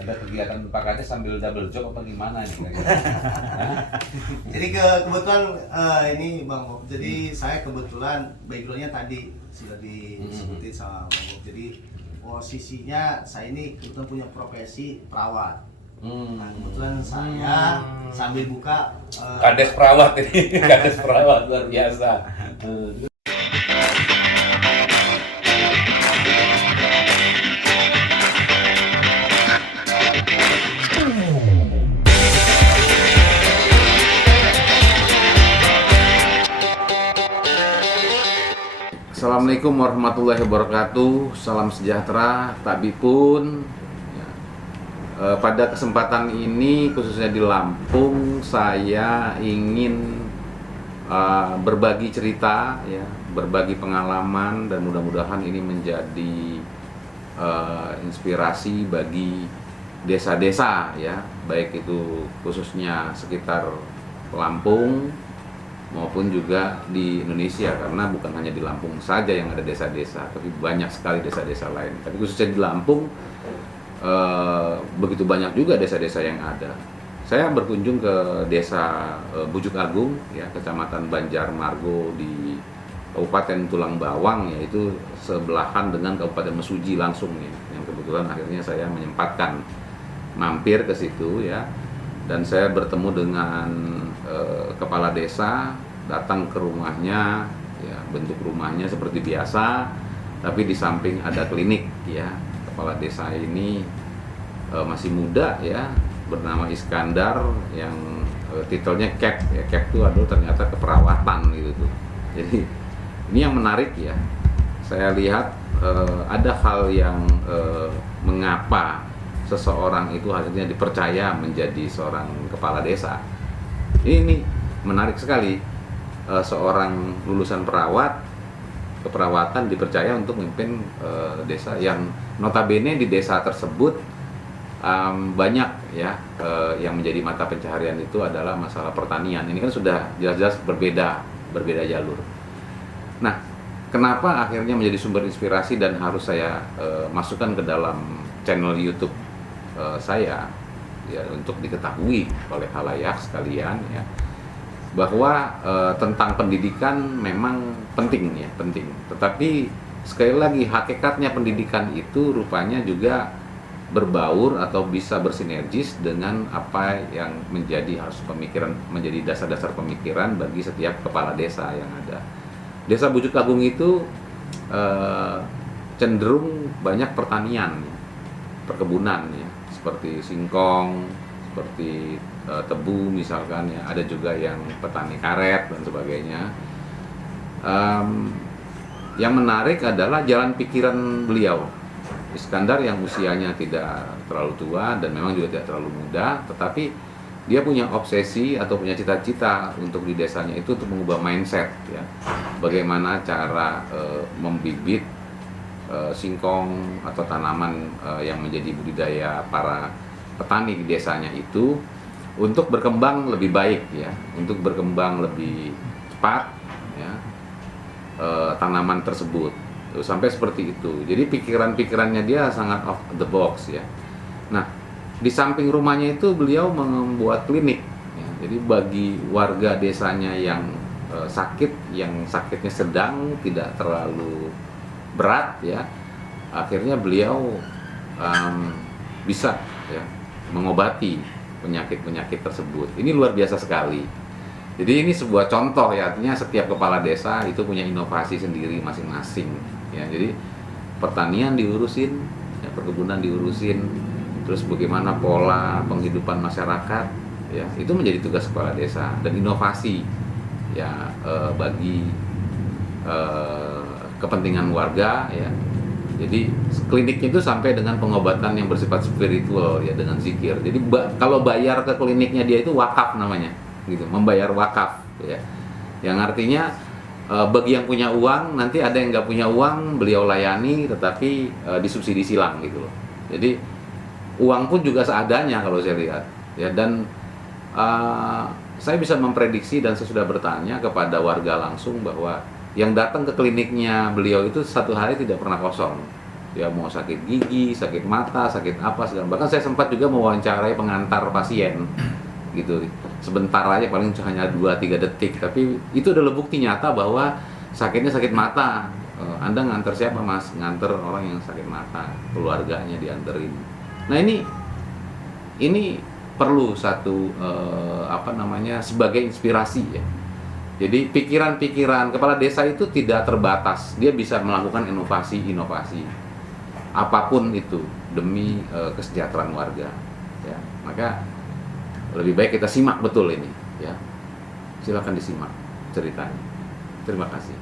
Ada kegiatan Pak Kades sambil double job apa gimana nih? Jadi kebetulan ini Bang Bob. Jadi saya kebetulan backgroundnya tadi sudah disebutin sama Bang Bob. Jadi posisinya saya ini kebetulan punya profesi perawat. Nah, kebetulan saya sambil buka Kades perawat ini, Kades perawat luar biasa. Assalamualaikum warahmatullahi wabarakatuh. Salam sejahtera, takbipun. Pada kesempatan ini khususnya di Lampung, saya ingin berbagi cerita, ya, berbagi pengalaman, dan mudah-mudahan ini menjadi inspirasi bagi desa-desa, ya, baik itu khususnya sekitar Lampung maupun juga di Indonesia, karena bukan hanya di Lampung saja yang ada desa-desa, tapi banyak sekali desa-desa lain. Tapi khususnya di Lampung begitu banyak juga desa-desa yang ada. Saya berkunjung ke desa Bujuk Agung, ya, Kecamatan Banjarmargo di Kabupaten Tulang Bawang, yaitu sebelahan dengan Kabupaten Mesuji langsung, ya. Yang kebetulan akhirnya saya menyempatkan mampir ke situ, ya. Dan saya bertemu dengan kepala desa, datang ke rumahnya, ya, bentuk rumahnya seperti biasa, tapi di samping ada klinik, ya. Kepala desa ini masih muda, ya, bernama Iskandar, yang titelnya CAP, ya. CAP itu adalah ternyata keperawatan gitu tuh. Jadi ini yang menarik, ya. Saya lihat ada hal yang mengapa seseorang itu akhirnya dipercaya menjadi seorang kepala desa. Ini menarik sekali, seorang lulusan keperawatan dipercaya untuk memimpin desa yang notabene di desa tersebut banyak, ya, yang menjadi mata pencaharian itu adalah masalah pertanian. Ini kan sudah jelas-jelas berbeda jalur. Nah, kenapa akhirnya menjadi sumber inspirasi dan harus saya masukkan ke dalam channel YouTube saya, ya, untuk diketahui oleh khalayak sekalian, ya, bahwa tentang pendidikan memang penting, ya, penting. Tetapi sekali lagi hakikatnya pendidikan itu rupanya juga berbaur atau bisa bersinergis dengan apa yang menjadi harus pemikiran, menjadi dasar-dasar pemikiran bagi setiap kepala desa yang ada. Desa Bujuk Agung itu cenderung banyak pertanian, perkebunan, ya, seperti singkong, seperti tebu misalkan, ya. Ada juga yang petani karet dan sebagainya. Yang menarik adalah jalan pikiran beliau Iskandar, yang usianya tidak terlalu tua dan memang juga tidak terlalu muda, tetapi dia punya obsesi atau punya cita-cita untuk di desanya itu untuk mengubah mindset, ya, bagaimana cara membibit singkong atau tanaman yang menjadi budidaya para petani di desanya itu untuk berkembang lebih baik, ya, untuk berkembang lebih cepat, ya, tanaman tersebut, sampai seperti itu. Jadi pikiran-pikirannya dia sangat off the box, ya. Nah, di samping rumahnya itu beliau membuat klinik, ya. Jadi bagi warga desanya yang sakit, yang sakitnya sedang, tidak terlalu berat, ya, akhirnya beliau bisa, ya, mengobati penyakit-penyakit tersebut. Ini luar biasa sekali. Jadi ini sebuah contoh, ya, artinya setiap kepala desa itu punya inovasi sendiri masing-masing, ya. Jadi pertanian diurusin, ya, perkebunan diurusin, terus bagaimana pola penghidupan masyarakat, ya, itu menjadi tugas kepala desa, dan inovasi, ya, bagi kepentingan warga, ya. Jadi kliniknya itu sampai dengan pengobatan yang bersifat spiritual, ya, dengan zikir. Jadi kalau bayar ke kliniknya dia itu wakaf namanya, gitu, membayar wakaf, ya. Yang artinya bagi yang punya uang, nanti ada yang nggak punya uang beliau layani, tetapi disubsidi silang, gitu loh. Jadi uang pun juga seadanya kalau saya lihat, ya. Dan saya bisa memprediksi dan saya sudah bertanya kepada warga langsung bahwa yang datang ke kliniknya beliau itu satu hari tidak pernah kosong, Ya mau sakit gigi, sakit mata, sakit apa segala. Bahkan saya sempat juga mewawancarai pengantar pasien gitu. Sebentar aja paling hanya 2-3 detik, tapi itu adalah bukti nyata bahwa sakitnya sakit mata. Anda nganter siapa Mas? Nganter orang yang sakit mata, keluarganya dianterin. Nah, ini perlu satu sebagai inspirasi ya. Jadi pikiran-pikiran kepala desa itu tidak terbatas, dia bisa melakukan inovasi-inovasi apapun itu demi kesejahteraan warga. Ya, maka lebih baik kita simak betul ini. Ya, silakan disimak ceritanya. Terima kasih.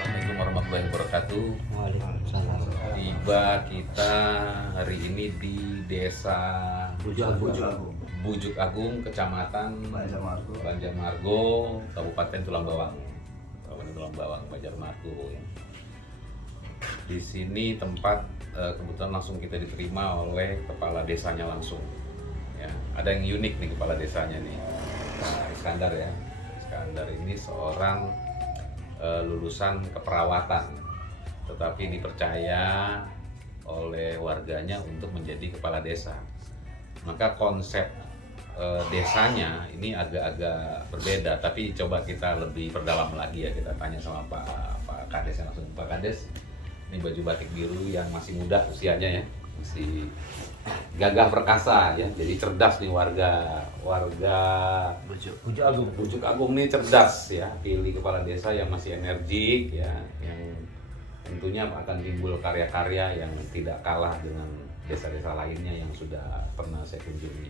Assalamualaikum warahmatullahi wabarakatuh. Waalaikumsalam. Tiba kita hari ini di Desa Bujuk Agung, Kecamatan Banjarmargo, Kabupaten Tulang Bawang, Banjarmargo. Ya. Di sini tempat kebetulan langsung kita diterima oleh kepala desanya langsung. Ya, ada yang unik nih kepala desanya nih, Iskandar ya. Iskandar ini seorang lulusan keperawatan, tetapi dipercaya oleh warganya untuk menjadi kepala desa. Maka konsep desanya ini agak-agak berbeda, tapi coba kita lebih perdalam lagi ya, kita tanya sama Pak Kades langsung. Pak Kades, ini baju batik biru yang masih muda usianya ya, masih gagah perkasa ya, jadi cerdas nih warga Bujuk Agung nih cerdas ya, pilih kepala desa yang masih energik ya, yang tentunya akan timbul karya-karya yang tidak kalah dengan desa-desa lainnya yang sudah pernah saya kunjungi.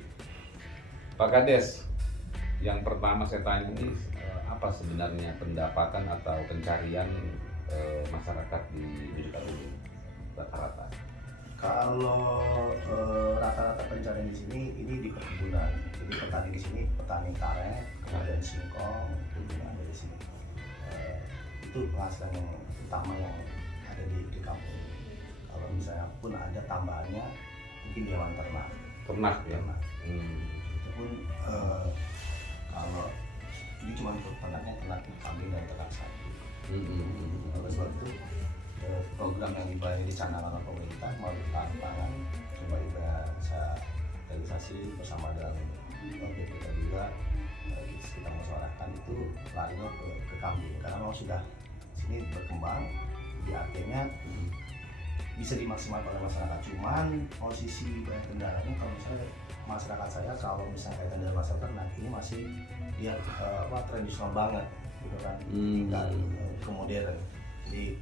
Pak Kades, yang pertama saya tanya ini apa sebenarnya pendapatan atau pencarian masyarakat di Bujuk Agung rata-rata? Kalau rata-rata pencarian di sini ini di perkebunan. Jadi petani di sini petani karet, kemudian singkong, itu yang ada di sini. Itu penghasilan yang utama yang ada di kampung. Kalau misalnya pun ada tambahannya mungkin di hewan ternak. Ternak ya. Itu pun kalau ini cuma untuk ternaknya ternak kambing dan ternak sapi. Oleh sebab itu program yang dicanangkan oleh pemerintah melalui tantangan coba bisa realisasi bersama dengan kita juga kita musyawarahkan itu larinya ke kambing karena memang sudah sini berkembang, jadi akhirnya bisa dimaksimalkan oleh masyarakat. Cuman posisi banyak kendalanya kalau misalnya masyarakat saya kalau misalnya kaitan dengan masyarakat ternak ini masih dia tradisional banget gitu kan, tinggal kemudian jadi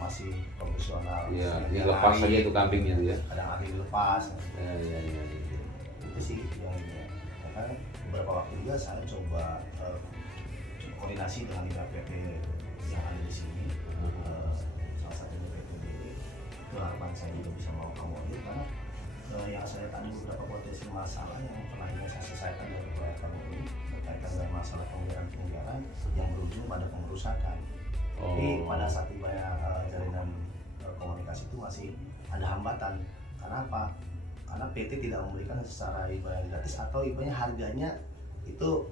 masih profesional. Iya, lepas saja itu kambingnya ya. Kadang hari dilepas. Iya. Itu sih yang ini. Karena beberapa waktu juga saya coba koordinasi dengan DPP yang ada di sini. Salah satu DPP itu harapan saya juga bisa mau akomodir karena yang saya tanya beberapa potensi masalah yang pernah saya selesaikan dari proyek ini berkaitan dengan masalah pemeliharaan yang berujung pada pengerusakan. Jadi pada saat banyak jaringan komunikasi itu masih ada hambatan. Karena apa? Karena PT tidak memberikan secara ibaratnya gratis atau ibaratnya harganya itu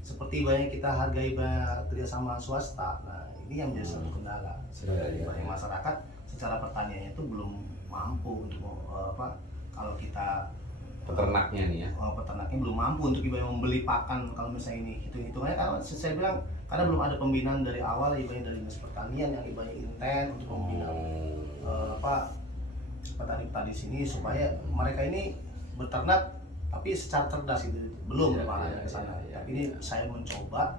seperti banyak kita hargai banyak kerjasama swasta. Nah ini yang menjadi satu kendala. Sebenarnya banyak masyarakat secara pertaniannya itu belum mampu untuk kalau kita peternaknya nih ya, peternaknya belum mampu untuk ibaratnya membeli pakan. Kalau misalnya ini hitung-hitungannya, karena saya bilang karena belum ada pembinaan dari awal ibaratnya dari dinas pertanian yang ibaratnya intent untuk membina petani-petani sini supaya mereka ini beternak tapi secara cerdas itu belum ke sana. Tapi ini saya mencoba.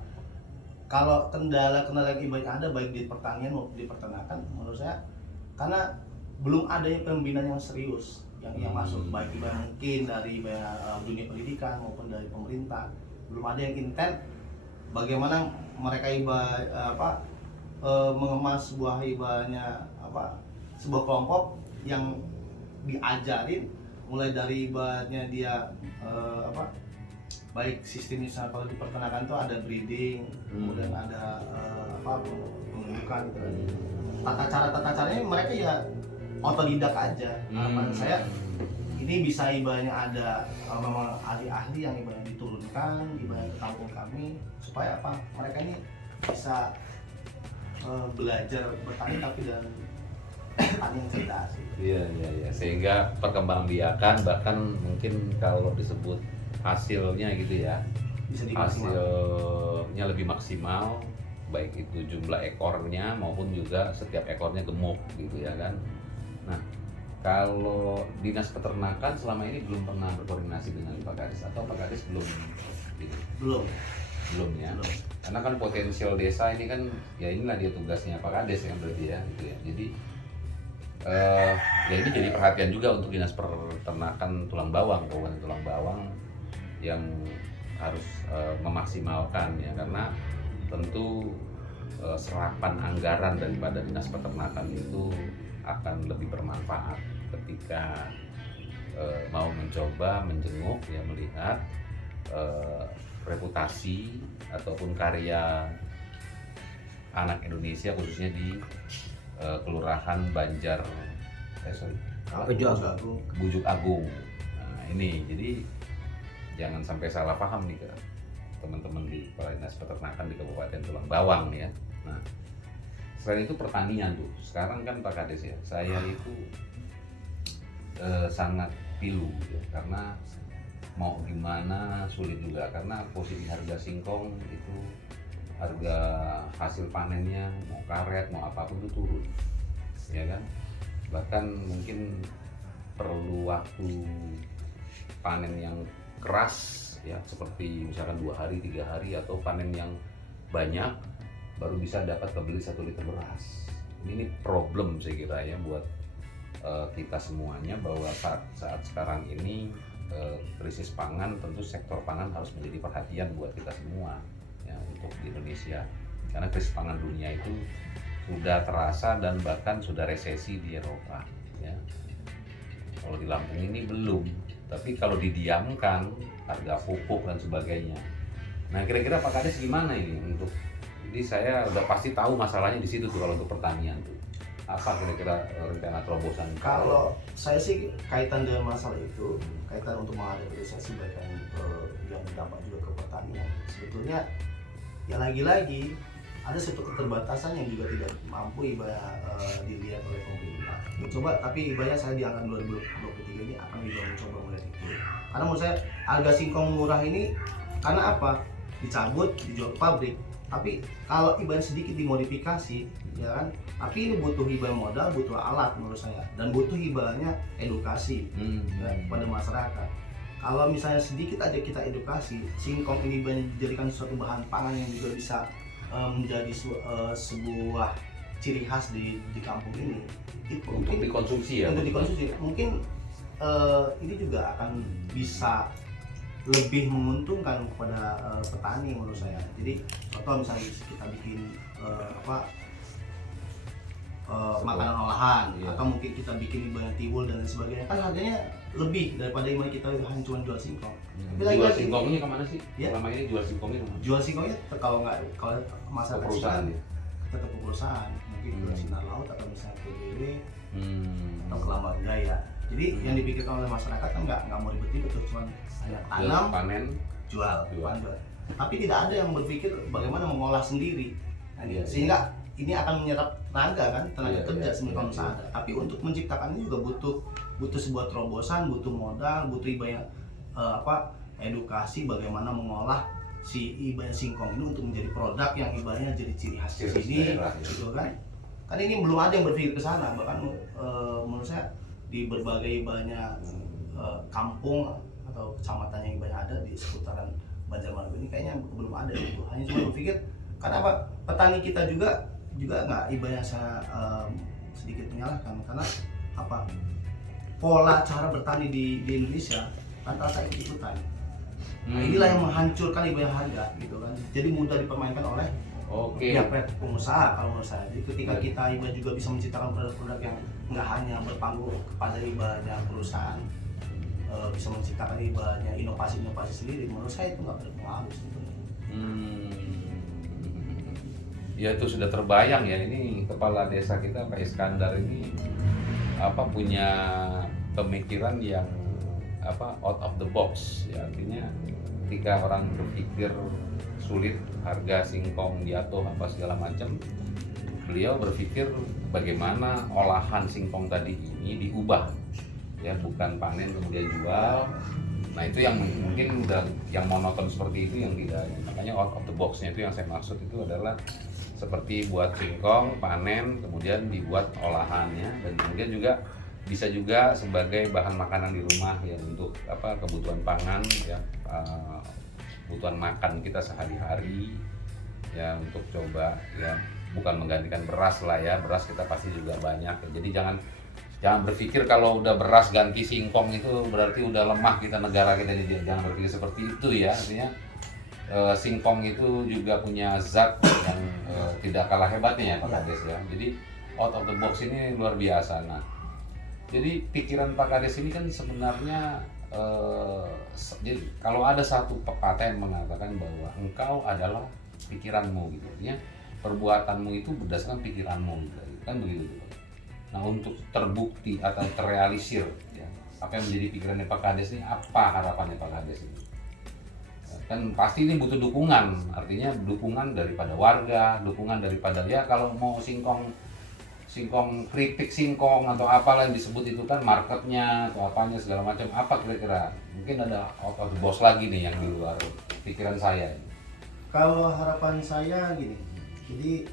Kalau kendala-kendala yang ibaratnya ada baik di pertanian maupun di peternakan, menurut saya karena belum adanya pembinaan yang serius yang masuk, baik ibaratnya mungkin dari dunia pendidikan maupun dari pemerintah, belum ada yang intent bagaimana mereka mengemas sebuah sebuah kelompok yang diajarin mulai dari ibaratnya dia baik sistem misalnya kalau di peternakan itu ada breeding, kemudian ada pengundukan gitu. Tata caranya mereka ya otodidak aja. Harapan saya ini bisa ibaratnya ada memang ahli-ahli yang ibaratnya diturunkan ibaratnya ke kampung kami supaya mereka ini bisa belajar bertani tapi dan tani yang cerdas. Iya, sehingga perkembangbiakan bahkan mungkin kalau disebut hasilnya gitu ya, hasilnya lebih maksimal, baik itu jumlah ekornya maupun juga setiap ekornya gemuk gitu ya kan. Nah, kalau dinas peternakan selama ini belum pernah berkoordinasi dengan Pak Kades atau Pak Kades belum gitu? Belum ya. Karena kan potensial desa ini kan ya inilah dia tugasnya Pak Kades yang berarti ya gitu ya. Jadi ya ini jadi perhatian juga untuk dinas peternakan Tulang Bawang, Kabupaten Tulang Bawang yang harus memaksimalkan ya, karena tentu serapan anggaran daripada dinas peternakan itu akan lebih bermanfaat ketika mau mencoba menjenguk ya, melihat reputasi ataupun karya anak Indonesia khususnya di Kelurahan Bujuk Agung. Nah, ini jadi jangan sampai salah paham nih ke teman-teman di Kepala Dinas Peternakan di Kabupaten Tulang Bawang ya. Nah, selain itu pertanian tuh, sekarang kan Pak Kades ya, saya itu sangat pilu ya, karena mau gimana sulit juga karena posisi harga singkong itu, harga hasil panennya mau karet mau apapun itu turun ya kan, bahkan mungkin perlu waktu panen yang keras ya, seperti misalkan 2 hari 3 hari atau panen yang banyak baru bisa dapat kebeli 1 liter beras. Ini problem saya kira ya buat kita semuanya, bahwa saat sekarang ini krisis pangan, tentu sektor pangan harus menjadi perhatian buat kita semua ya, untuk di Indonesia, karena krisis pangan dunia itu sudah terasa dan bahkan sudah resesi di Eropa ya. Kalau di Lampung ini belum, tapi kalau didiamkan harga pupuk dan sebagainya. Nah, kira-kira Pak Kades gimana ini untuk, jadi saya udah pasti tahu masalahnya di situ tuh kalau untuk pertanian tuh. Apa kira-kira rencana terobosan? Kalau saya sih kaitan dengan masalah itu, kaitan untuk menghadapi resesi baik yang berdampak juga ke pertanian. Sebetulnya ya lagi-lagi ada satu keterbatasan yang juga tidak mampu dilihat oleh pemerintah. Mencoba, tapi ibaratnya saya di angka 2023 ini akan juga mencoba melihat itu. Karena menurut saya harga singkong murah ini karena apa? Dicabut, dijual ke pabrik. Tapi kalau ibaratnya sedikit dimodifikasi, ya kan? Tapi ini butuh ibarat modal, butuh alat menurut saya, dan butuh ibaratnya edukasi ya, kepada masyarakat. Kalau misalnya sedikit aja kita edukasi, singkong ini dijadikan suatu bahan pangan yang juga bisa menjadi sebuah ciri khas di kampung ini. Itu untuk dikonsumsi ya? Untuk dikonsumsi. Mungkin ini juga akan bisa lebih menguntungkan kepada petani menurut saya. Jadi contoh misalnya kita bikin makanan olahan, iya, atau mungkin kita bikin ibarat tiwul dan lain sebagainya, kan harganya lebih daripada yang kita hanya cuma jual singkong. Tapi jual singkongnya kemana sih? Ya? Selama ini jual singkongnya kemana? Jual singkongnya kalau masyarakat perusahaan ya? Tetap ke perusahaan, mungkin ke Sinar Laut atau misalnya ke BW atau ke Lambat Jaya. Jadi yang dipikirkan oleh masyarakat kan nggak mau ribet-ribet, cuma hanya tanam, panen, jual. tapi tidak ada yang berpikir bagaimana mengolah sendiri. Nah, Iya, sehingga ini akan menyerap tenaga kan, tenaga Iya, kerja iya, sebenarnya kalau iya, misalnya ada. Tapi untuk menciptakan ini juga butuh sebuah terobosan, butuh modal, butuh ibarat edukasi bagaimana mengolah si ibarat singkong ini untuk menjadi produk yang ibaratnya jadi ciri khas di Ciri sini, daerah, ya. gitu kan. Kan ini belum ada yang berpikir ke sana, bahkan menurut saya di berbagai banyak kampung atau kecamatan yang banyak ada di seputaran Banjarmasin ini kayaknya belum ada itu. Hanya cuma berpikir karena apa, petani kita juga nggak ibaratnya saya sedikit menyalahkan karena apa, pola cara bertani di Indonesia rata-rata ikut-ikutan. Nah, inilah yang menghancurkan ibarat harga gitu kan. Jadi mudah dipermainkan oleh pihak pengusaha kalau menurut saya. Jadi ketika kita ibarat juga bisa menciptakan produk-produk yang nggak hanya berpangku kepada ibaratnya perusahaan, bisa menciptakan ibaratnya inovasi-inovasi sendiri, menurut saya itu nggak berpengaruh sebetulnya. Ya itu sudah terbayang ya, ini kepala desa kita Pak Iskandar ini punya pemikiran yang out of the box ya, artinya ketika orang berpikir sulit harga singkong jatuh apa segala macam, beliau berpikir bagaimana olahan singkong tadi ini diubah ya, bukan panen kemudian jual. Nah itu yang mungkin udah yang monoton seperti itu yang tidak, makanya out of the box-nya itu yang saya maksud itu adalah seperti buat singkong panen kemudian dibuat olahannya, dan kemudian juga bisa juga sebagai bahan makanan di rumah ya, untuk kebutuhan pangan ya, kebutuhan makan kita sehari-hari ya, untuk coba ya bukan menggantikan beras lah ya, beras kita pasti juga banyak ya. Jadi jangan berpikir kalau udah beras ganti singkong itu berarti udah lemah kita, negara kita. Jadi jangan berpikir seperti itu ya, artinya singkong itu juga punya zat yang tidak kalah hebatnya ya Pak Kades ya. Jadi out of the box ini luar biasa. Nah, jadi pikiran Pak Kades ini kan sebenarnya jadi kalau ada satu pepatah yang mengatakan bahwa engkau adalah pikiranmu gitu, artinya perbuatanmu itu berdasarkan pikiranmu gitu, kan begitu. Nah untuk terbukti atau terrealisir ya, apa yang menjadi pikirannya Pak Kades ini, apa harapannya Pak Kades ini? Kan pasti ini butuh dukungan, artinya dukungan daripada warga, dukungan daripada ya kalau mau singkong kritik singkong atau apalah yang disebut itu kan marketnya atau apanya segala macam, apa kira-kira mungkin ada out of the box lagi nih yang di luar pikiran saya. Kalau harapan saya gini, jadi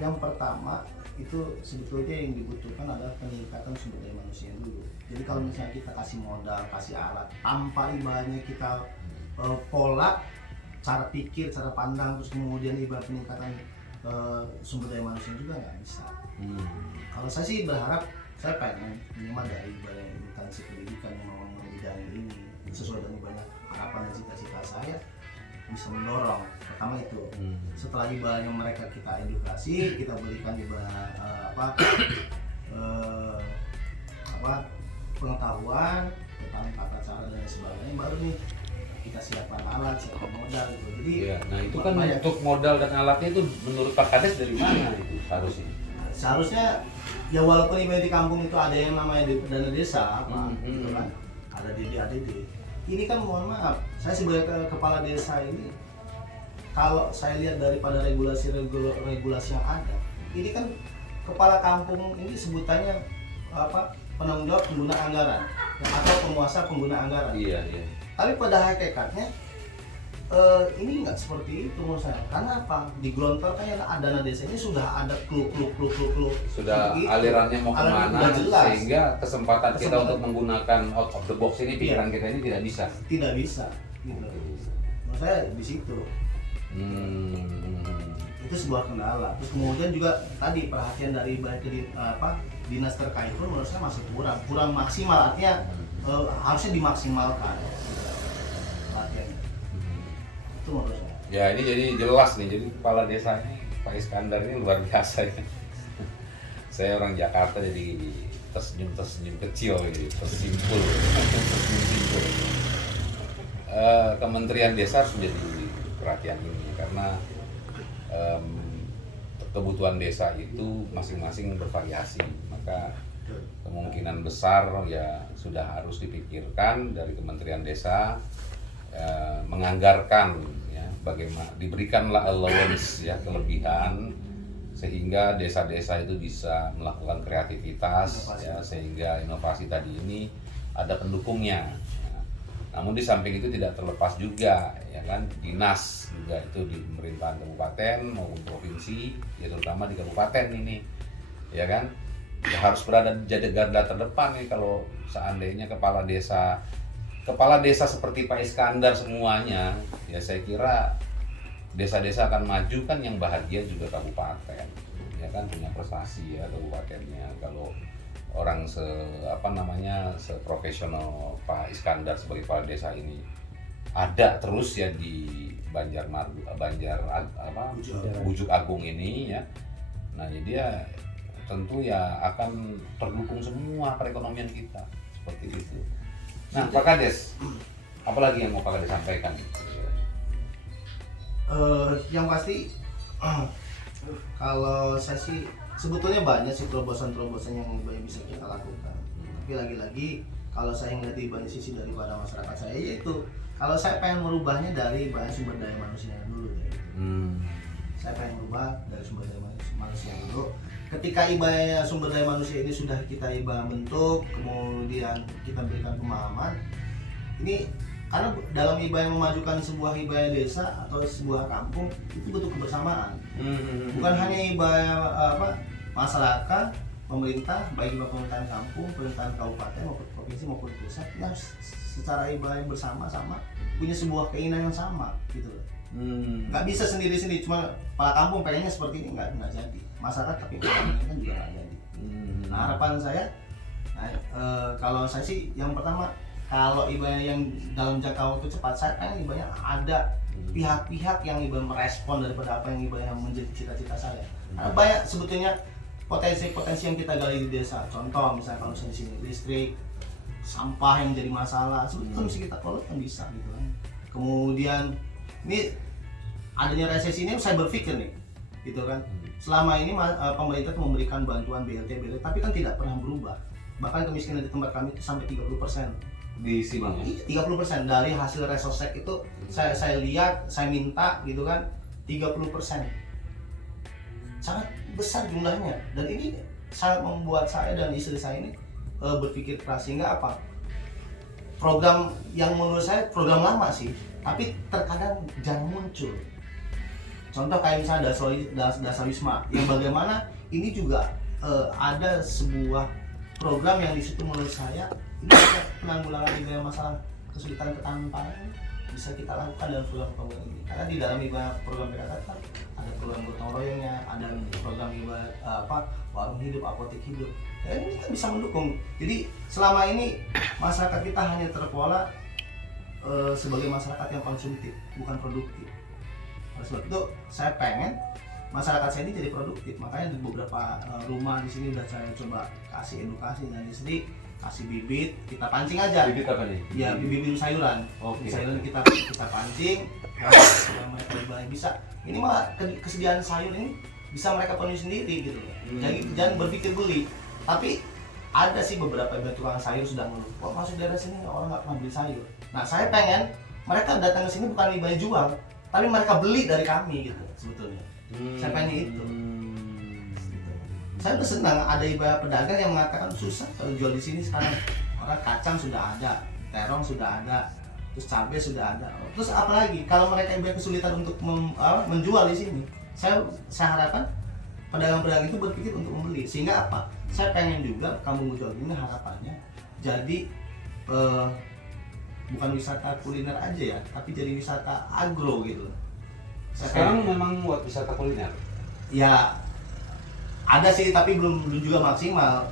yang pertama itu sebetulnya yang dibutuhkan adalah peningkatan sumber daya manusia dulu. Jadi kalau misalnya kita kasih modal, kasih alat, tanpa ibaratnya kita pola cara pikir, cara pandang, terus kemudian ibarat peningkatan sumber daya manusia juga nggak bisa. Kalau saya sih berharap, saya pengen minimal dari ibarat instansi pendidikan yang mau bidang ini sesuai dengan banyak harapan dan cita-cita saya bisa mendorong. Pertama itu, setelah ibaratnya mereka kita edukasi, kita berikan ibarat pengetahuan tentang tata cara dan sebagainya, baru nih kita siapkan alat, siapkan modal gitu. Jadi ya, nah itu kan untuk modal dan alatnya itu menurut Pak Kades dari mana itu seharusnya ya, walaupun di kampung itu ada yang namanya dana desa gitu kan, ada DD. Ini kan mohon maaf, saya sebagai kepala desa ini, kalau saya lihat daripada regulasi yang ada, ini kan kepala kampung ini sebutannya penanggung jawab pengguna anggaran atau penguasa pengguna anggaran. Iya. Tapi pada hakikatnya ini nggak seperti itu menurut saya. Karena apa? Digelontorkan dana desa ini sudah ada clue. Sudah alirannya mau kemana, sehingga kesempatan kita untuk menggunakan out of the box ini, pikiran kita ini tidak bisa. Tidak bisa. Gitu. Menurut saya di situ. Itu sebuah kendala. Terus kemudian juga tadi perhatian dari dinas terkait pun menurut saya masih kurang maksimal, artinya harusnya dimaksimalkan perhatiannya. Itu menurut saya. Ya ini jadi jelas nih, jadi kepala desa ini Pak Iskandar ini luar biasa ya. Saya orang Jakarta jadi tersenyum kecil gitu, tersimpul. Kementerian Desa harus menjadi perhatian ini karena kebutuhan desa itu masing-masing bervariasi, maka kemungkinan besar ya sudah harus dipikirkan dari Kementerian Desa menganggarkan ya, bagaimana diberikanlah allowance ya, kelebihan, sehingga desa-desa itu bisa melakukan kreativitas ya, sehingga inovasi tadi ini ada pendukungnya. Namun di samping itu tidak terlepas juga ya kan, dinas juga itu di pemerintahan kabupaten maupun provinsi, ya terutama di kabupaten ini ya kan, ya harus berada di garda terdepan nih. Kalau seandainya kepala desa seperti Pak Iskandar semuanya, ya saya kira desa-desa akan maju kan, yang bahagia juga kabupaten ya kan, punya prestasi ya kabupatennya. Kalau orang seprofesional Pak Iskandar sebagai kepala desa ini ada terus ya di Bujuk Agung ini ya, nah jadi ya tentu ya akan terdukung semua perekonomian kita seperti itu. Nah Pak Kades, apalagi yang mau Pak Kades sampaikan? Yang pasti kalau saya sih sebetulnya banyak sih terobosan-terobosan yang banyak bisa kita lakukan. Tapi lagi-lagi kalau saya ngeliat di banyak sisi daripada masyarakat saya, yaitu kalau saya pengen merubahnya dari banyak sumber daya manusia dulu ya. Saya pengen merubah dari sumber daya manusia dulu. Ketika sumber daya manusia ini sudah kita bentuk, kemudian kita berikan pemahaman, ini karena dalam yang memajukan sebuah desa atau sebuah kampung itu butuh kebersamaan. Bukan hanya masyarakat, pemerintah, baik pemerintahan kampung, pemerintahan kabupaten maupun provinsi maupun pusat, ya secara bersama-sama punya sebuah keinginan yang sama gitu loh. Nggak bisa sendiri-sendiri, cuma kepala kampung pengennya seperti ini, nggak jadi. Masyarakat tapi pengennya juga nggak jadi. Nah harapan saya, kalau saya sih yang pertama, kalau yang dalam jangka waktu cepat, saya pengen ada pihak-pihak yang merespon daripada apa yang menjadi cita-cita saya. Karena banyak sebetulnya potensi-potensi yang kita gali di desa. Contoh misalnya kalau di sini listrik, sampah yang jadi masalah, sebetulnya mesti kita kelola kan bisa gitu kan. Kemudian ini adanya resesi ini saya berpikir nih, gitu kan. Selama ini pemerintah itu memberikan bantuan BLT, tapi kan tidak pernah berubah. Bahkan kemiskinan di tempat kami itu sampai 30%. Di sini 30% dari hasil resosek itu saya lihat, saya minta gitu kan, 30%. Sangat besar jumlahnya, dan ini sangat membuat saya dan istri saya ini berpikir keras. Sehingga apa? Program yang menurut saya program lama sih, tapi terkadang jarang muncul. Contoh kayak misalnya Dasawisma, yang bagaimana ini juga ada sebuah program yang di situ menurut saya ini bisa penanggulangan masalah kesulitan ketahanan pangan bisa kita lakukan dalam program ini. Karena di dalam program PKK kan ada program gotong royongnya, ada program warung hidup, apotek hidup. Ini kan bisa mendukung. Jadi selama ini masyarakat kita hanya terpola sebagai masyarakat yang konsumtif, bukan produktif. Oleh sebab itu saya pengen masyarakat saya ini jadi produktif. Makanya di beberapa rumah di sini udah saya coba kasih edukasi, dan di sini kasih bibit, kita pancing aja. Bibit apa nih? Ya, bibit sayuran. Okay. Sayuran kita pancing, mereka bisa. Ini malah kesediaan sayur ini bisa mereka penuhi sendiri gitu. Jadi jangan berpikir beli. Tapi ada sih beberapa tukang sayur sudah ngeluh, kok masuk daerah sini orang nggak pernah beli sayur. Nah saya pengen mereka datang ke sini bukan ibadah jual, tapi mereka beli dari kami gitu sebetulnya. Saya pengen itu. Saya tuh senang ada ibadah pedagang yang mengatakan susah kalau jual di sini sekarang. Orang kacang sudah ada, terong sudah ada, terus cabai sudah ada. Terus apalagi kalau mereka ibadah kesulitan untuk menjual di sini. Saya harapkan pedagang-pedagang itu berpikir untuk membeli. Sehingga apa? Saya pengen juga Kampung Bujuk ini harapannya jadi bukan wisata kuliner aja ya, tapi jadi wisata agro gitu. Sekarang memang buat wisata kuliner? Ya ada sih, tapi belum juga maksimal,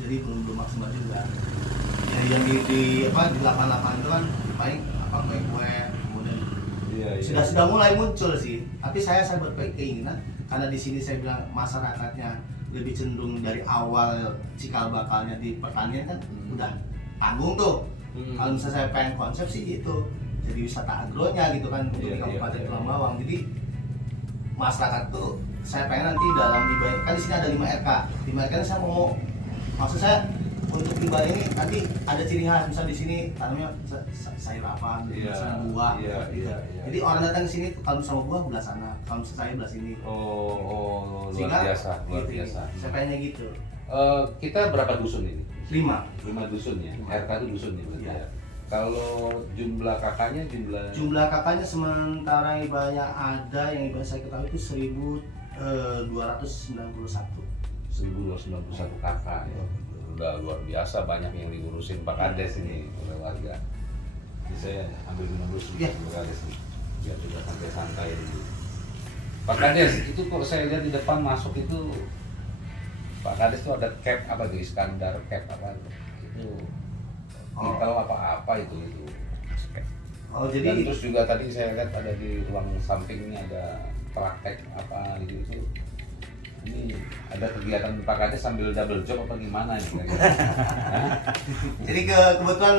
jadi belum maksimal juga. Ya, yang di lapangan itu kan paling kue, kemudian sudah mulai muncul sih. Tapi saya berkeinginan, karena di sini saya bilang masyarakatnya lebih cenderung dari awal cikal bakalnya di pertanian kan udah tanggung tuh. Kalau misalnya saya pengen konsep sih itu jadi wisata agronya gitu kan untuk di Kabupaten Tulang Bawang. Jadi masyarakat tuh saya pengen nanti dalam kan di sini ada 5 RK. 5 RK ini saya mau, maksud saya untuk hibah ini nanti ada ciri khas, misal di sini tanamnya sayur apa, misalnya buah. Gitu. Jadi orang datang ke sini kalau sama buah belah sana, kalau saya belah sini. Luar Sehingga, biasa, luar gitu, biasa. Saya pengennya gitu. Kita berapa dusun ini? 5 dusun ya. RK itu dusun ya berarti Iya. ya. Kalau jumlah kakaknya Jumlah kakaknya sementara hibahnya ada yang hibah saya ketahui itu 1291. 1291 kakak ya. Udah luar biasa, banyak yang diurusin Pak Kades ini oleh warga. Ini saya ambil minum dulu sedikit Pak Kades nih, biar sudah santai-santai dulu. Pak Kades, itu kok saya lihat di depan masuk itu Pak Kades itu ada cap apa tuh, Iskandar cap apa itu intel apa itu. Jadi Dan terus juga tadi saya lihat ada di ruang samping ini ada praktek apa gitu. Ini ada kegiatan Pak Kades sambil double job apa gimana nih? Jadi kebetulan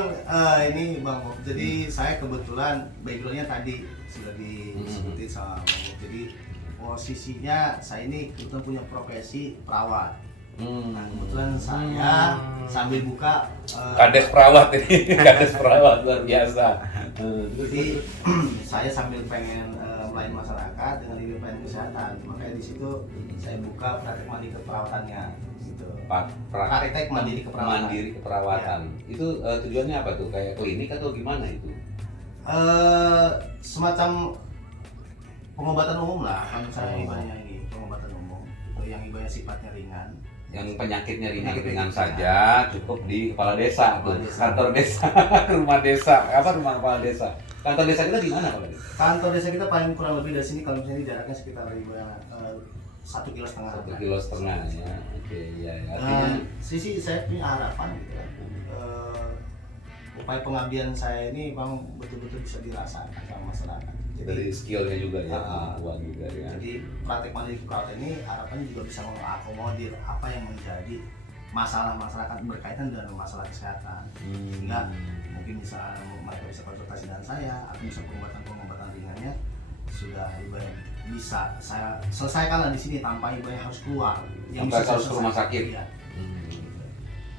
ini Bang Bob. Jadi saya kebetulan backgroundnya tadi sudah disebutin sama Bang Bob. Jadi posisinya saya ini kebetulan punya profesi perawat. Nah, kebetulan saya sambil buka Kades perawat ini, Kades perawat luar biasa. jadi saya sambil pengen melayani masyarakat dengan ilmu pelayanan kesehatan, makanya di situ saya buka praktek mandiri keperawatannya gitu. Praktek mandiri keperawatan. Mandiri keperawatan. Ya. Itu tujuannya apa tuh? Kayak klinik atau gimana itu? Semacam pengobatan umum lah, kan saya ibanya ini pengobatan umum. Itu yang ibanya sifatnya ringan. Yang penyakitnya ringan saja cukup di kepala desa tuh, kantor desa, rumah desa, rumah kepala desa. Kantor desa kita di mana Pak? Kantor desa kita paling kurang lebih dari sini, kalau misalnya jaraknya sekitar 1,5 kilo. 1,5 kilo ya. Oke, ya. Artinya sisi saya punya harapan gitu kan. Upaya pengabdian saya ini Bang betul-betul bisa dirasakan sama masyarakat. Dari skillnya juga ya, kemampuan juga ya. Jadi praktek mandiri keperawatan ini harapannya juga bisa mengakomodir apa yang menjadi masalah masyarakat berkaitan dengan masalah kesehatan. Sehingga mungkin bisa mereka bisa konsultasi dengan saya, atau bisa pengobatan ringannya sudah ibarat bisa saya selesaikan lah di sini tanpa ibarat harus keluar. Yang bisa harus ke rumah sakit. Ya.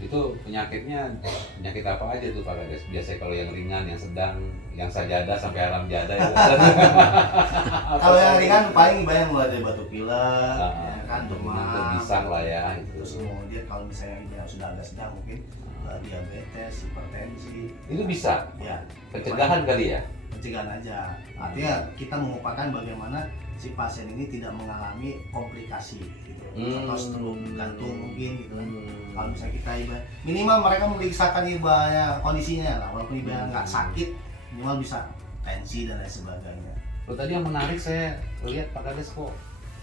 Itu penyakitnya penyakit apa aja tuh Pak Kades? Biasanya kalau yang ringan, yang sedang, yang sajadah sampai alam jadah ya. Kalau yang ringan paling banyak mulai dari batuk pilek, ya kan, demam, bisa lah ya. Terus kemudian kalau misalnya yang sudah agak sedang mungkin diabetes, hipertensi. Itu bisa. Ya. Pencegahan kali ya. Pencegahan aja. Artinya kita mengupayakan bagaimana si pasien ini tidak mengalami komplikasi gitu. Contoh stroke, jantung mungkin gitu kan. Kalau misalnya kita minimal mereka memeriksakan ibanya kondisinya lah, walaupun ibanya nggak sakit, minimal bisa tensi dan lain sebagainya. Loh, tadi yang menarik saya lihat Pak Kades kok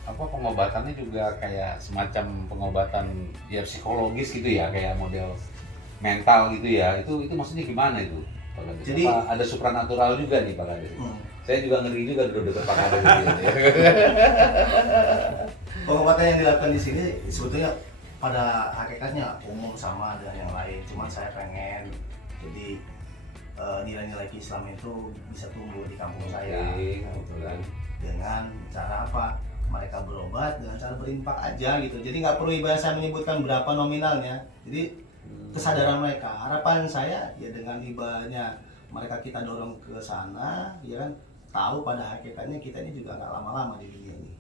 pengobatannya juga kayak semacam pengobatan ya psikologis gitu ya, kayak model mental gitu ya. Itu maksudnya gimana itu Pak Kades? Jadi apa ada supranatural juga nih Pak Kades? Saya juga ngeri juga duduk Pak Kades gitu. Pengobatan yang dilakukan di sini sebetulnya pada hakikatnya umum sama dengan yang lain, cuman saya pengen jadi nilai-nilai Islam itu bisa tumbuh di kampung saya dengan cara apa? Mereka berobat dengan cara berinfak aja gitu. Jadi nggak perlu ibarat saya menyebutkan berapa nominalnya. Jadi kesadaran mereka, harapan saya ya dengan ibadahnya mereka kita dorong ke sana, ya kan, tahu pada hakikatnya kita ini juga nggak lama-lama di dunia ini.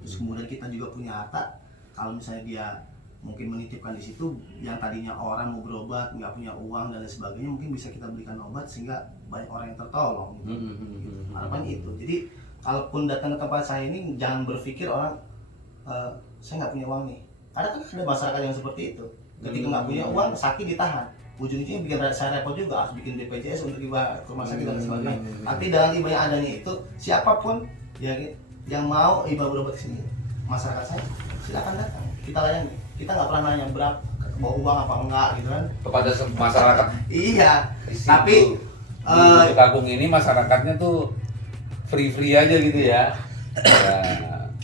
Terus kemudian kita juga punya harta. Kalau misalnya dia mungkin menitipkan di situ, yang tadinya orang mau berobat nggak punya uang dan lain sebagainya, mungkin bisa kita berikan obat sehingga banyak orang yang tertolong. Harapannya itu. Jadi kalaupun datang ke tempat saya ini, jangan berpikir orang saya nggak punya uang nih. Ada masyarakat yang seperti itu. Ketika nggak punya uang, sakit ditahan. Ujung-ujungnya bikin saya repot juga, harus bikin BPJS untuk ibadah ke rumah sakit dan sebagainya. Tapi dalam ibadah yang adanya itu, siapapun yang mau ibadah berobat ke sini, masyarakat saya silakan datang, kita layani. Kita nggak pernah nanya berapa bawa uang apa enggak gitu kan kepada masyarakat. Iya. Tapi Bujuk Agung ini masyarakatnya tuh free aja gitu ya.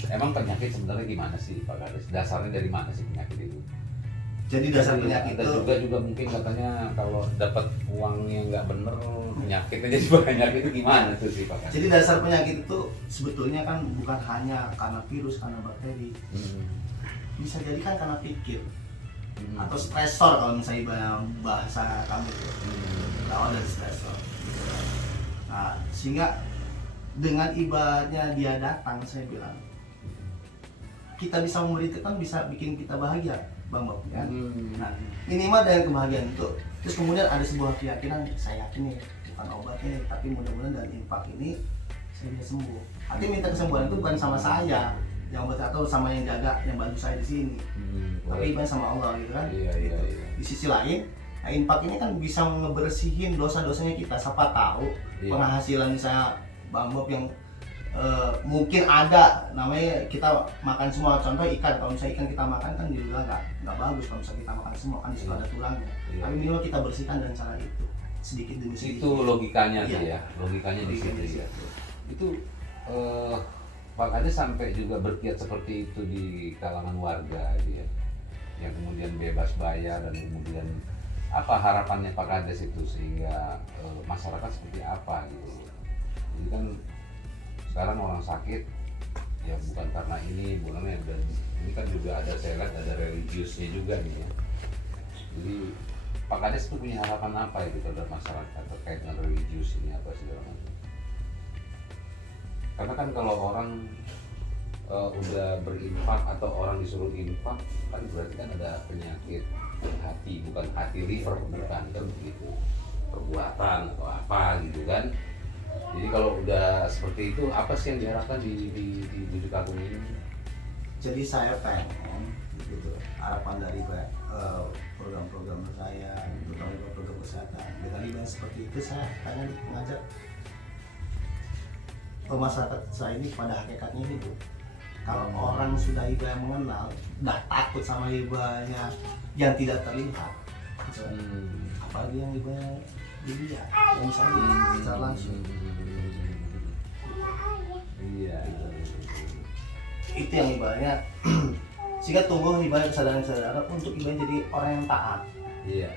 Emang penyakit sebenarnya gimana sih Pak Kades? Dasarnya dari mana sih penyakit itu? Jadi dasar penyakit itu juga mungkin katanya kalau dapat uangnya nggak bener penyakitnya jadi banyak, itu gimana tuh sih Pak Kades? Jadi dasar penyakit itu sebetulnya kan bukan hanya karena virus, karena bakteri. Bisa jadi kan karena pikir. atau stresor kalau misalnya bahasa kami itu berawal dari stresor. Nah, sehingga dengan ibadahnya dia datang, saya bilang kita bisa memberi itu kan bisa bikin kita bahagia, Bang Bob kan. Nah, minimal dengan kebahagiaan itu. Terus kemudian ada sebuah keyakinan, saya yakin nih bukan obatnya, tapi mudah-mudahan dari infak ini saya bisa sembuh. Artinya minta kesembuhan itu bukan sama saya yang obat atau sama yang jaga, yang bantu saya di sini, tapi ibadah sama Allah gitu kan. Gitu. Di sisi lain, nah, infak ini kan bisa ngebersihin dosa-dosanya kita. Siapa tahu penghasilan misalnya Bang Bob yang mungkin ada namanya kita makan semua, contoh ikan, kalau misalnya ikan kita makan kan juga nggak bagus kalau misalnya kita makan semua, kan di situ ada tulangnya. Tapi minimal kita bersihkan dengan cara itu sedikit demi sedikit. Itu logikanya tuh ya, logikanya di situ ya. Itu Pak Kades sampai juga berkiat seperti itu di kalangan warga ya, yang kemudian bebas bayar, dan kemudian apa harapannya Pak Kades itu sehingga masyarakat seperti apa gitu. Jadi kan sekarang orang sakit ya bukan karena ini, bukan dan ini kan juga ada, saya lihat ada religiusnya juga nih ya. Jadi Pak Kades itu punya harapan apa itu terhadap masyarakat terkait dengan religius ini apa segala macam? Karena kan kalau orang udah berinfak atau orang disuruh infak kan berarti kan ada penyakit hati, bukan hati liver, bukan kan begitu, perbuatan atau apa gitu kan. Jadi kalau udah seperti itu, apa sih yang diharapkan di Bujuk Agung ini? Jadi saya pengen gitu, harapan dari program-program saya, terutama program kesehatan, dengan ibadah seperti itu saya pengen mengajak masyarakat saya ini pada hakikatnya ini Bu. Kalau orang sudah ibadah mengenal, udah takut sama ibadahnya yang tidak terlihat, apalagi yang ibadah dilihat, yang bisa dilihat secara langsung. Iya. Itu yang ibadahnya sehingga tumbuh ibadah kesadaran untuk ibadah jadi orang yang taat. Iya.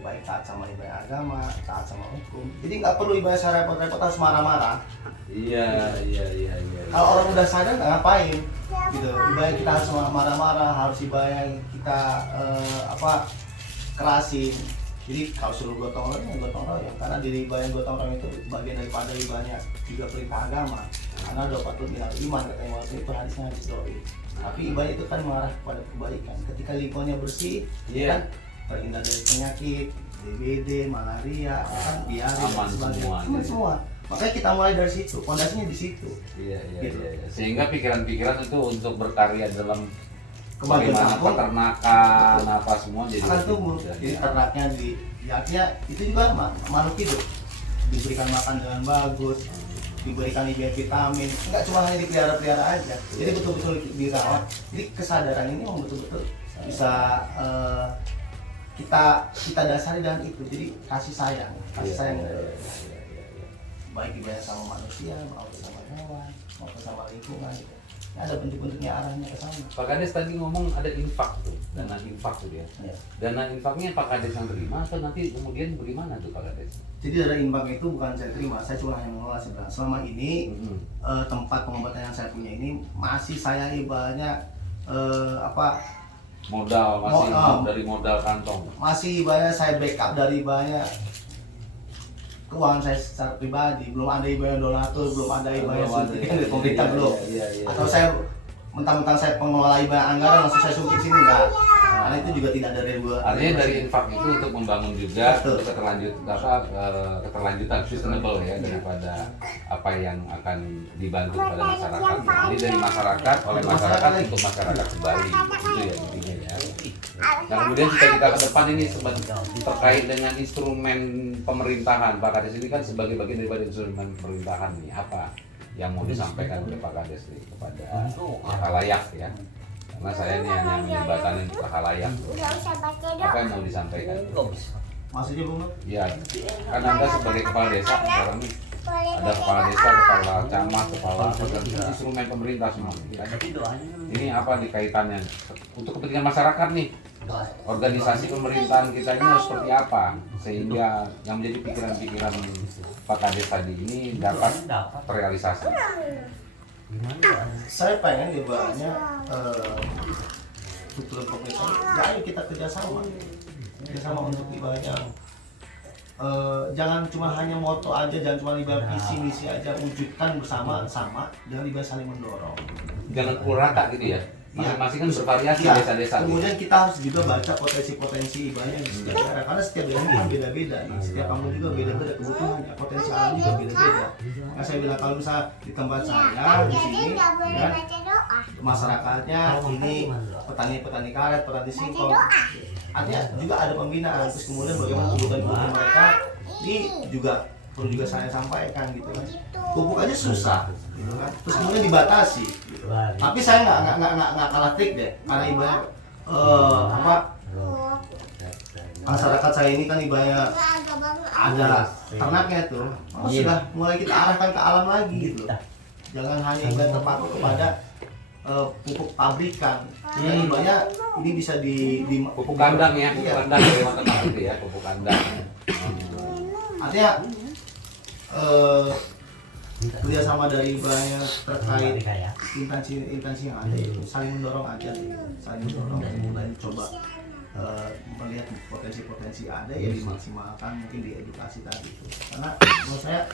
Baik taat sama ibadah agama, taat sama hukum. Jadi nggak perlu ibadah secara repot-repot harus marah-marah. Iya. Kalau orang udah sadar nggak ngapain, gitu. Ibadah kita harus marah-marah, harus ibadah kita kerasin. Jadi kalau suruh gotong royong, karena di ibadah gotong royong itu bagian daripada ibadahnya juga perintah agama. Karena ada 40 minal iman katanya waktu itu hadisnya hadis doi. Tapi ibadah itu kan mengarah kepada kebaikan. Ketika lingkungannya bersih, kan terhindar dari penyakit, DBD, malaria, kan diare dan sebagainya. Aman semua. Makanya kita mulai dari situ, fondasinya di situ. Iya. Sehingga pikiran-pikiran itu untuk berkarya dalam kemajuan kampung, peternakan apa semua jadi akan tumbuh. Jadi ternaknya artinya itu juga makhluk hidup, diberikan makan dengan bagus, diberikan vitamin, enggak cuma hanya dipelihara-pelihara aja. Jadi betul-betul dirawat. Jadi kesadaran ini memang betul-betul bisa kita dasari dengan itu. Jadi kasih sayang baik ibadah sama manusia, maupun sama hewan, maupun sama lingkungan gitu. Ada bentuk-bentuknya arahnya ke sana. Pak Kades tadi ngomong ada infak tuh, dana infak tuh dia. Ya. Dana infaknya Pak Kades yang terima atau nanti kemudian bagaimana tuh Pak Kades? Jadi dana infak itu bukan saya terima, saya cuma hanya mengelola sebenarnya. Selama ini tempat pengobatan yang saya punya ini masih saya ibaratnya modal masih dari modal kantong. Masih ibaratnya saya backup dari ibaratnya keuangan saya secara pribadi, belum ada ibadah donatur, belum ada ibadah suntikan dari pemerintah belum. Atau saya mentang-mentang saya pengelola ibadah anggaran langsung saya suntik sini enggak. Karena itu juga tidak ada regulasi. Artinya dari infak itu untuk membangun juga keterlanjutan sustainable ya daripada apa yang akan dibantu pada masyarakat. Jadi dari masyarakat oleh masyarakat untuk masyarakat kembali itu ya intinya ya. Nah kemudian kita ke depan ini terkait dengan instrumen pemerintahan, Pak Kades ini kan sebagai bagian daripada instrumen pemerintahan nih, apa yang mau disampaikan oleh Pak Kades nih kepada khalayak ya? Karena saya ini hanya menyebatkan untuk khalayak. Apa yang mau disampaikan? Maksudnya Bung? Ya, kan Anda sebagai kepala desa sekarang nih ada kepala desa, kepala camat, kepala instrumen pemerintah semua. Ini apa nih kaitannya untuk kepentingan masyarakat nih? Organisasi pemerintahan kita ini harus seperti apa sehingga yang menjadi pikiran-pikiran Pak Kades tadi ini dapat terrealisasi. Saya pengen ibaratnya struktur pemerintah, ya ayo kita kerjasama untuk ibaratnya jangan cuma hanya moto aja, jangan cuma ibarat visi misi aja, wujudkan bersama sama, jangan ibarat saling mendorong. Jangan pukul rata gitu ya. Masing-masing kan bervariasi Ya, desa-desa. kemudian kita harus juga baca potensi-potensi ibaratnya di setiap daerah, karena setiap daerah kan beda-beda nih, setiap kampung juga beda-beda kebutuhannya, potensi alam juga beda-beda. Nah saya bilang kalau misalnya di tempat saya di sini, ya, masyarakatnya ini petani karet, petani singkong, artinya juga ada pembinaan, terus kemudian bagaimana kebutuhan mereka ini juga perlu juga saya sampaikan gitu kan. Pupuk aja susah gitu kan, terus kemudian dibatasi gitu. Tapi saya nggak kalah trik deh, karena ibarat masyarakat saya ini kan ibaratnya ada ternaknya tuh, sudah mulai kita arahkan ke alam lagi gitu. Jangan hanya ibarat terpaku kepada pupuk pabrikan. Yang ibaratnya ini bisa di pupuk kandang ya, pupuk kandang dari mata itu ya, pupuk kandang. Artinya kerjasama dari banyak terkait instansi yang ada itu saling mendorong aja, saling mendorong, kemudian coba melihat potensi-potensi ada ya dimaksimalkan, mungkin di edukasi tadi itu. Karena menurut saya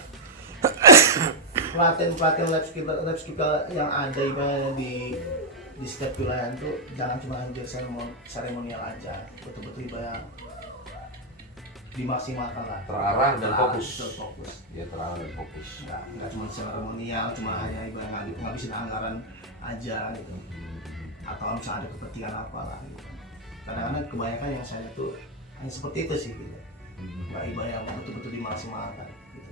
pelatihan lab skill yang ada ibaratnya di setiap wilayah itu jangan cuma hampir seremonial aja, betul-betul ibarat dimaksimalkan lah, terarah dan fokus. Ya terarah dan fokus, nggak cuma seremonial, cuma hanya ibarat ngabisin anggaran aja gitu, atau misalnya ada kepentingan apalah gitu. Kadang-kadang kebanyakan yang saya tuh hanya seperti itu sih gitu, nggak ibarat yang betul-betul dimaksimalkan gitu.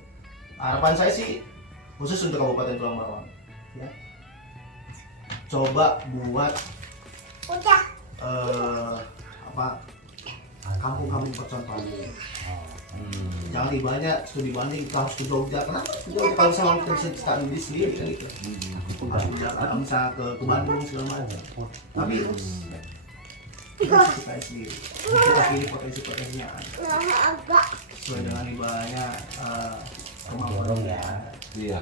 Harapan saya sih khusus untuk Kabupaten Tulang Bawang ya, coba buat kampung-kampung percontohan. Jangan ibaratnya studi banding kita harus ke Jogja. Kenapa? Kalau misalnya kita bisa studi sendiri kan gitu. Harus ke Jakarta, misalnya ke Bandung segala macam. Tapi kita sendiri. Kita pilih potensi-potensinya ada. Sesuai dengan ibaratnya kemampuan ya. Iya,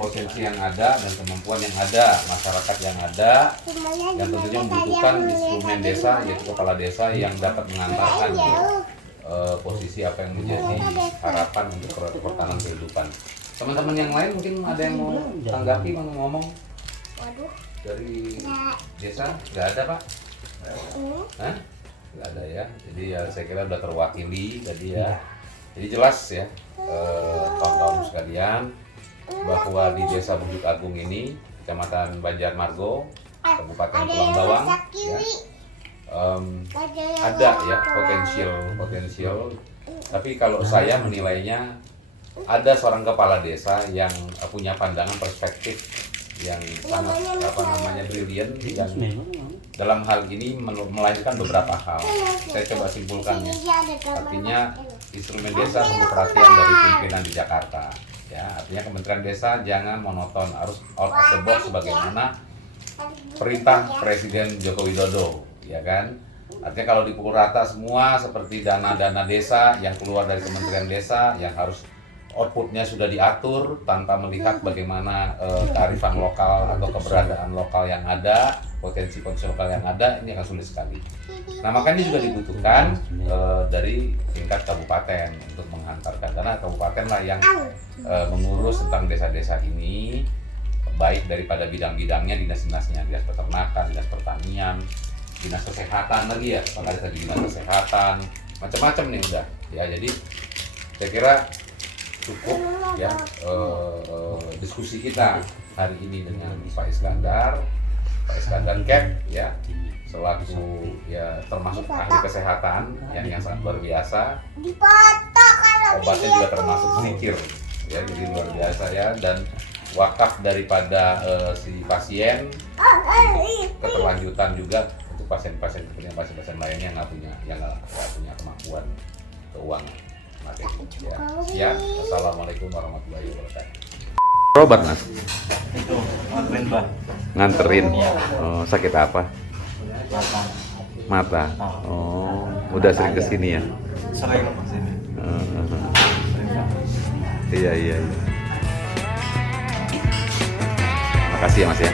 potensi yang ada dan kemampuan yang ada, masyarakat yang ada, yang tentunya membutuhkan instrumen desa, yaitu kepala desa yang dapat mengantarkan posisi apa yang menjadi harapan untuk pertahanan kehidupan. Teman-teman yang lain mungkin ada yang mau tanggapi, mau ngomong dari desa? Nggak ada Pak? Hah? Nggak ada ya. Jadi ya saya kira sudah terwakili tadi ya. Jadi jelas ya kawan-kawan sekalian bahwa di Desa Bujuk Agung ini, Kecamatan Banjarmargo, Kabupaten Tulang Bawang, ya, ada ya potensial. Tapi kalau saya menilainya ada seorang kepala desa yang punya pandangan perspektif yang sangat brilian, yang dalam hal ini melahirkan beberapa hal. Saya coba simpulkannya. Artinya instrumen desa perlu perhatian dari pimpinan di Jakarta. Ya, artinya Kementerian Desa jangan monoton, harus out of the box sebagaimana perintah Presiden Joko Widodo, ya kan? Artinya kalau dipukul rata semua seperti dana-dana desa yang keluar dari Kementerian Desa yang harus outputnya sudah diatur tanpa melihat bagaimana kearifan lokal atau keberadaan lokal yang ada, potensi lokal yang ada, ini akan sulit sekali. Nah makanya juga dibutuhkan dari tingkat kabupaten untuk menghantarkan, karena kabupaten lah yang mengurus tentang desa-desa ini, baik daripada bidang-bidangnya, dinas-dinasnya, dinas peternakan, dinas pertanian, dinas kesehatan lagi ya, maka ada tadi dinas kesehatan, macam-macam nih udah. Ya jadi saya kira cukup ya diskusi kita hari ini dengan Pak Iskandar Kep ya, selaku ya termasuk ahli kesehatan yang sangat luar biasa. Obatnya juga termasuk zikir ya, jadi luar biasa ya, dan wakaf daripada si pasien, keterlanjutan juga untuk pasien-pasien lainnya yang nggak punya kemampuan keuangan. Ya, assalamualaikum warahmatullahi wabarakatuh. Berobat Mas? Itu nganterin Bang. Nganterin? Oh, sakit apa? Mata. Oh, udah sering kesini ya? Sering kesini. Iya. Makasih ya Mas ya.